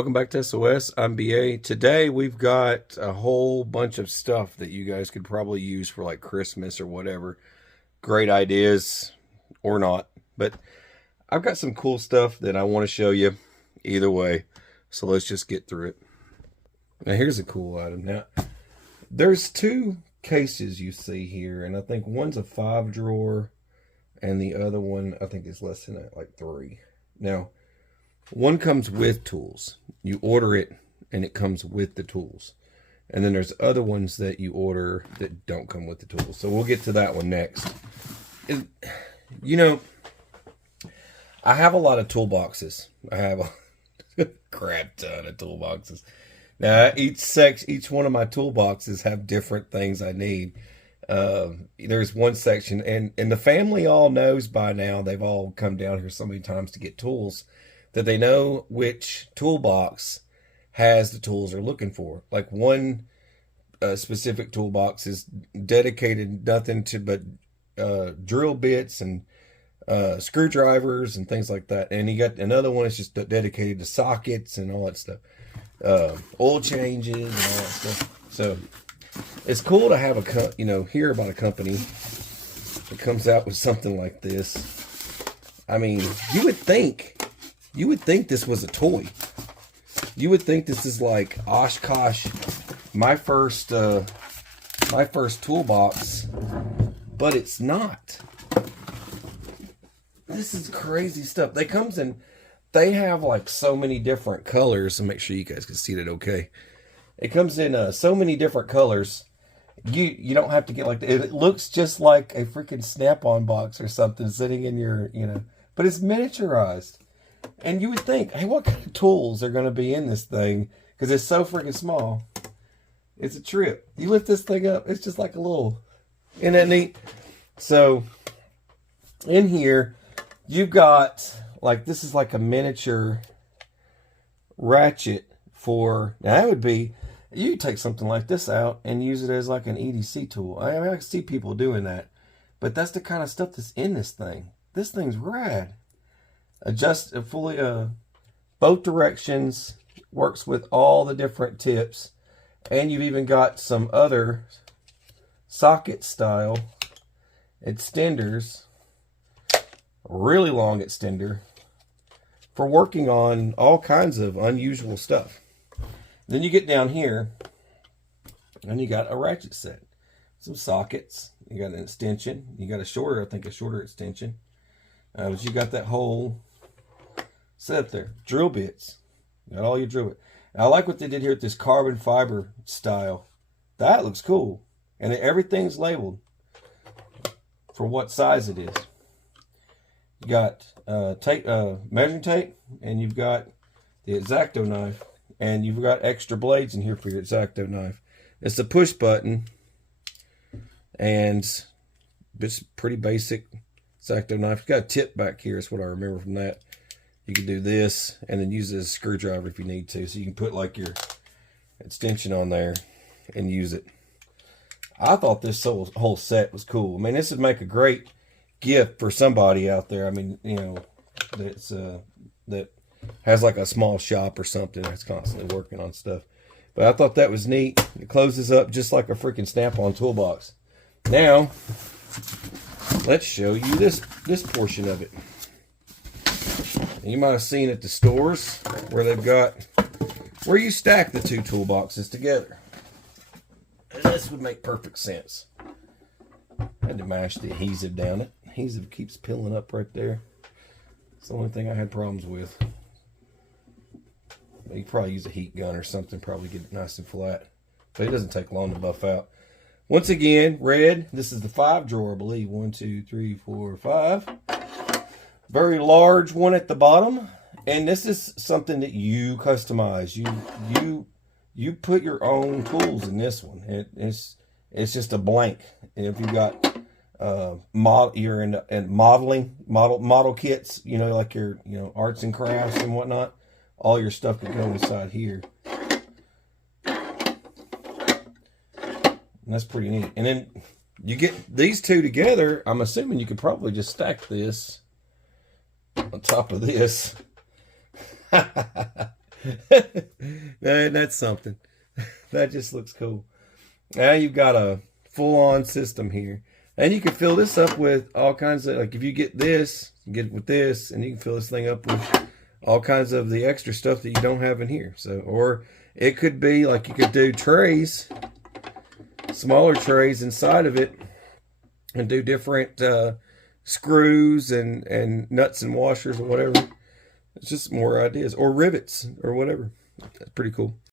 Welcome back to SOS. I'm BA. Today we've got a whole bunch of stuff that you guys could probably use for like Christmas or whatever. Great ideas or not. But I've got some cool stuff that I want to show you either way. So let's just get through it. Now here's a cool item. Now there's two cases you see here, and I think one's a 5-drawer and the other one I think is less than that, like 3. Now one comes with tools. You order it and it comes with the tools. And then there's other ones that you order that don't come with the tools. So we'll get to that one next. You know, I have a lot of toolboxes. I have a crap ton of toolboxes. Now, each one of my toolboxes have different things I need. There's one section, and the family all knows by now, they've all come down here so many times to get tools, that they know which toolbox has the tools they're looking for. Like one specific toolbox is dedicated nothing to but drill bits and screwdrivers and things like that. And you got another one that's just dedicated to sockets and all that stuff. Oil changes and all that stuff. So it's cool to have hear about a company that comes out with something like this. I mean, you would think this was a toy. You would think this is like Oshkosh, my first toolbox, but it's not. This is crazy stuff. They have like so many different colors, and make sure you guys can see that okay. It comes in so many different colors. You don't have to get like it looks just like a freaking Snap-on box or something sitting in your, but it's miniaturized. And you would think, hey, what kind of tools are going to be in this thing? Because it's so freaking small. It's a trip. You lift this thing up, it's just like a little, isn't that neat? So, in here, you've got, like, this is like a miniature ratchet for, now that would be, you could take something like this out and use it as like an EDC tool. I can see people doing that. But that's the kind of stuff that's in this thing. This thing's rad. Adjust fully both directions, works with all the different tips, and you've even got some other socket style extenders, a really long extender for working on all kinds of unusual stuff. Then you get down here and you got a ratchet set, some sockets, you got an extension, you got a shorter extension, but you got that whole set up there. Drill bits. Got all your drill bits. I like what they did here with this carbon fiber style. That looks cool. And everything's labeled for what size it is. You got measuring tape, and you've got the X-Acto knife, and you've got extra blades in here for your X-Acto knife. It's a push button, and it's pretty basic X-Acto knife. It's got a tip back here, is what I remember from that. You can do this and then use it as a screwdriver if you need to. So you can put like your extension on there and use it. I thought this whole set was cool. I mean, this would make a great gift for somebody out there. I mean, that's that has like a small shop or something that's constantly working on stuff. But I thought that was neat. It closes up just like a freaking Snap-on toolbox. Now, let's show you this portion of it. You might have seen at the stores where they've got where you stack the two toolboxes together. And this would make perfect sense. I had to mash the adhesive down it. Adhesive keeps peeling up right there. It's the only thing I had problems with. You could probably use a heat gun or something, probably get it nice and flat. But it doesn't take long to buff out. Once again, red. This is the 5-drawer, I believe. 1, 2, 3, 4, 5. Very large one at the bottom, and this is something that you customize. You put your own tools in this one. It's just a blank. And if you got you're in modeling model kits, like your arts and crafts and whatnot, all your stuff could go inside here. And that's pretty neat. And then you get these two together. I'm assuming you could probably just stack this on top of this. That's something. That just looks cool. Now you've got a full-on system here. And you can fill this up with all kinds of, like if you get this, get it with this, and you can fill this thing up with all kinds of the extra stuff that you don't have in here. So, or it could be like you could do trays, smaller trays inside of it, and do different screws and nuts and washers or whatever. It's just more ideas, or rivets or whatever. That's pretty cool.